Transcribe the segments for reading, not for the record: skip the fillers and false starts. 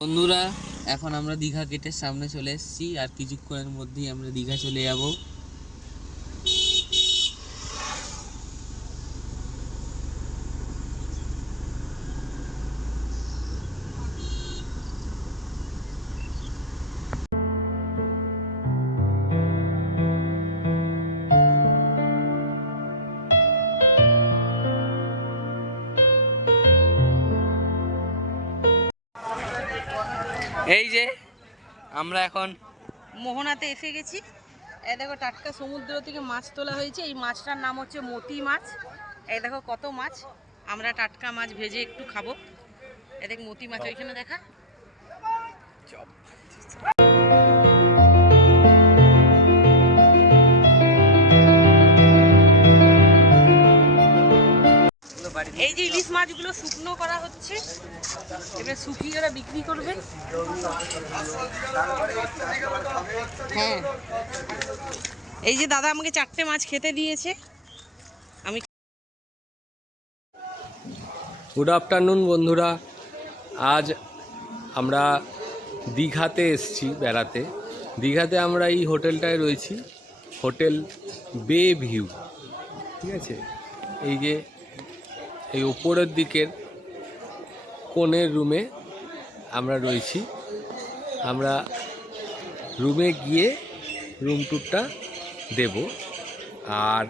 বন্ধুরা, এখন আমরা দীঘা গেটের সামনে চলে এসেছি। আর কিছুক্ষণের মধ্যেই আমরা দীঘা চলে যাব। এই যে আমরা এখন মোহনাতে এসে গেছি। এই দেখো টাটকা সমুদ্র থেকে মাছ তোলা হয়েছে। এই মাছটার নাম হচ্ছে মতি মাছ। এই দেখো কত মাছ। আমরা টাটকা মাছ ভেজে একটু খাবো। এই দেখ মতি মাছ ওইখানে দেখা। এই যে ইলিশ মাছগুলো শুকনো করা হচ্ছে, এবার শুকিয়ে ওরা বিক্রি করবে। হ্যাঁ, এই যে দাদা আমাকে 4টে মাছ খেতে দিয়েছে। আমি গুড আফটারনুন বন্ধুরা, আজ আমরা দীঘাতে এসেছি বেড়াতে। দীঘাতে আমরা এই হোটেলটায় রয়েছি, হোটেল বে ভিউ। ঠিক আছে, এই যে এই উপরের দিকের কোণের রুমে আমরা রয়েছি। আমরা রুমে গিয়ে রুম ট্যুরটা দেব। আর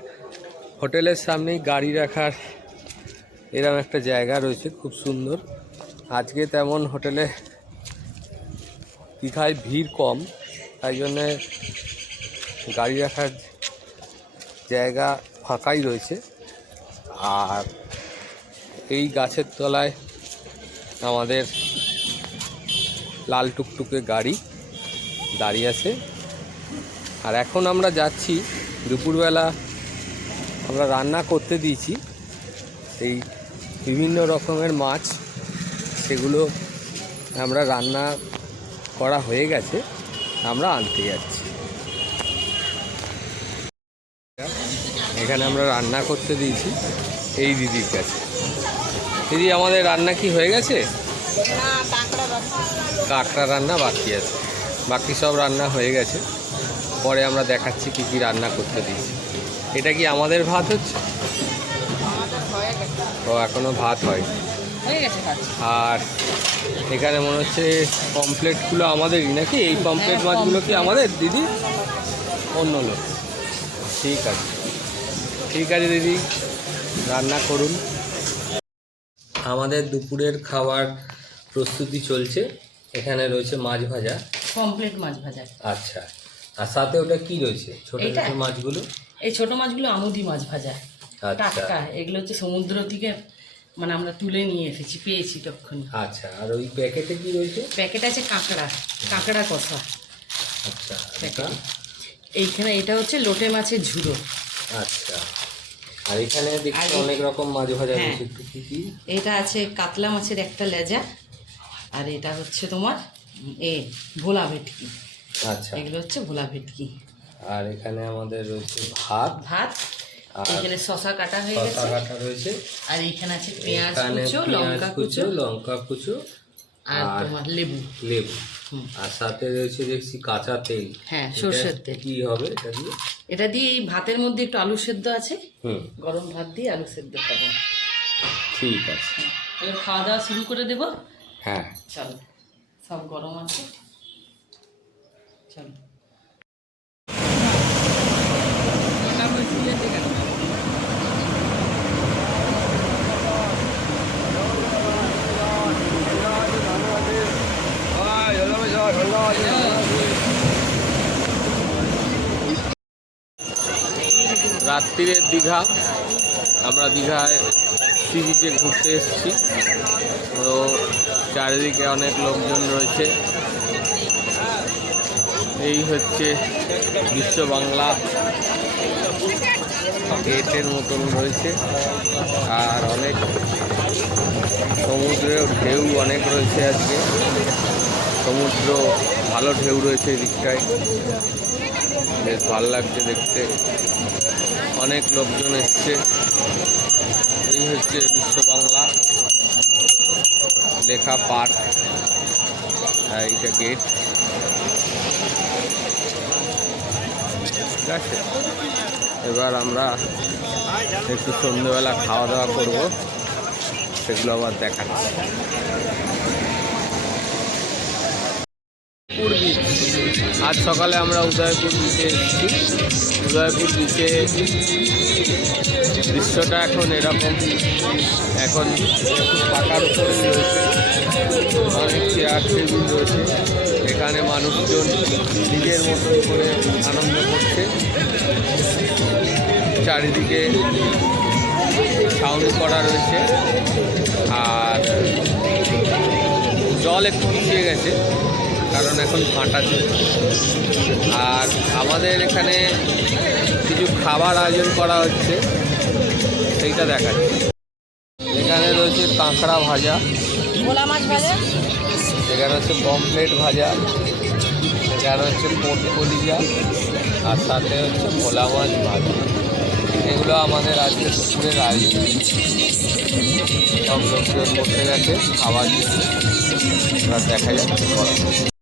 হোটেলের সামনেই গাড়ি রাখার এরকম একটা জায়গা রয়েছে, খুব সুন্দর। আজকে তেমন হোটেলে দীঘায় ভিড় কম, তাই জন্যে গাড়ি রাখার জায়গা ফাঁকাই রয়েছে। আর এই গাছের তলায় আমাদের লাল টুকটুকে গাড়ি দাঁড়িয়ে আছে। আর এখন আমরা যাচ্ছি, দুপুরবেলা আমরা রান্না করতে দিয়েছি এই বিভিন্ন রকমের মাছ, সেগুলো আমরা রান্না করা হয়ে গেছে, আমরা আনতে যাচ্ছি। এখানে আমরা রান্না করতে দিয়েছি এই দিদির কাছে। দিদি, আমাদের রান্না কি হয়ে গেছে? কাঁকড়া রান্না বাকি আছে, বাকি সব রান্না হয়ে গেছে। পরে আমরা দেখাচ্ছি কি কি রান্না করতে দিয়েছি। এটা কি আমাদের ভাত হচ্ছে? ও, এখনো ভাত হয়। আর এখানে মনে হচ্ছে পমফ্লেটগুলো আমাদেরই নাকি? এই পমফ্লেট মাছগুলো কি আমাদের দিদি? অন্য লোক। ঠিক আছে, ঠিক আছে দিদি, রান্না করুন। আমাদের দুপুরের খাবার প্রস্তুতি চলছে। এখানে রয়েছে মাছ ভাজা, কমপ্লিট মাছ ভাজা। আচ্ছা, আর সাথে ওটা কি রয়েছে? ছোট ছোট মাছগুলো? এই ছোট মাছগুলো আমুদি মাছ ভাজা, আচ্ছা। টাটকা। এগুলো হচ্ছে সমুদ্র থেকে মানে আমরা তুলে নিয়ে এসেছি, পেয়েছি তখন। আচ্ছা, আর ওই প্যাকেটে কি রয়েছে? প্যাকেট আছে কাঁকড়া কষা। আচ্ছা, এইখানে এটা হচ্ছে লোটে মাছের ঝুড়ো। আচ্ছা, আর এখানে দেখছি অনেক রকম মাছ ভাজা রয়েছে। কি কি? এটা আছে কাতলা মাছের একটা লেজা, আর এটা হচ্ছে তোমার ভোলা ভেটকি। আচ্ছা, এগুলো হচ্ছে ভোলা ভেটকি। আর এখানে আমাদের রয়েছে ভাত। এখানে শশা কাটা হয়ে গেছে, রয়েছে। আর এখানে আছে পেঁয়াজ কুচো, লঙ্কা কুচো, আর তোমার লেবু। আর সাথে রয়েছে দেখছি কাঁচা তেল। হ্যাঁ, সরষের তেল। কি হবে এটা দিয়ে? এটা দিয়ে এই ভাতের মধ্যে একটু আলু সেদ্ধ আছে, গরম ভাত দিয়ে আলু সেদ্ধ খাবো। ঠিক আছে, এবার খাওয়া দাওয়া শুরু করে দেবো। হ্যাঁ চলো, সব গরম আছে, চলো। রাত্রিরের দীঘা, আমরা দীঘায় সি বিচে ঘুরতে এসেছি। তো চারিদিকে অনেক লোকজন রয়েছে। এই হচ্ছে বিশ্ব বাংলা গেটের মতন রয়েছে। আর অনেক সমুদ্রের ঢেউ অনেক রয়েছে। আজকে সমুদ্র ভালো ঢেউ রয়েছে এই দিকটায়, বেশ ভালো লাগছে দেখতে। অনেক লোকজন এসছে। এই হচ্ছে বিশ্ব বাংলা লেখা পার্ক। আর এইটা গেট। ঠিক আছে, এবার আমরা একটু সন্ধ্যেবেলা খাওয়া দাওয়া করবো, সেগুলো আবার দেখাচ্ছি। উদয়পুর বিচ, আজ সকালে আমরা উদয়পুর বিচে এসেছি। উদয়পুর বিচে দৃশ্যটা এখন এরকম, এখন পাকার উপরে রয়েছে, অনেক চেয়ার টেবিল রয়েছে, এখানে মানুষজন নিজের মতন করে আনন্দ করছে। চারিদিকে সাউন্ড করা রয়েছে, আর জল একটু পিছিয়ে গেছে কারণ এখন ভাঁটা চলছে। আর আমাদের এখানে কিছু খাবার আয়োজন করা হচ্ছে, সেইটা দেখাচ্ছি। এখানে রয়েছে কাঁকড়া ভাজা, ভোলা মাছ ভাজা, এখানে হচ্ছে পমফ্লেট ভাজা, এখানে হচ্ছে পোর্ট কলিজা, আর সাথে হচ্ছে ভোলা মাছ ভাজা। এগুলো আমাদের আজকে দুপুরের আয়োজন। সব লোকজন বসে গেছে খাওয়ার জন্য, এবার দেখা যাচ্ছে।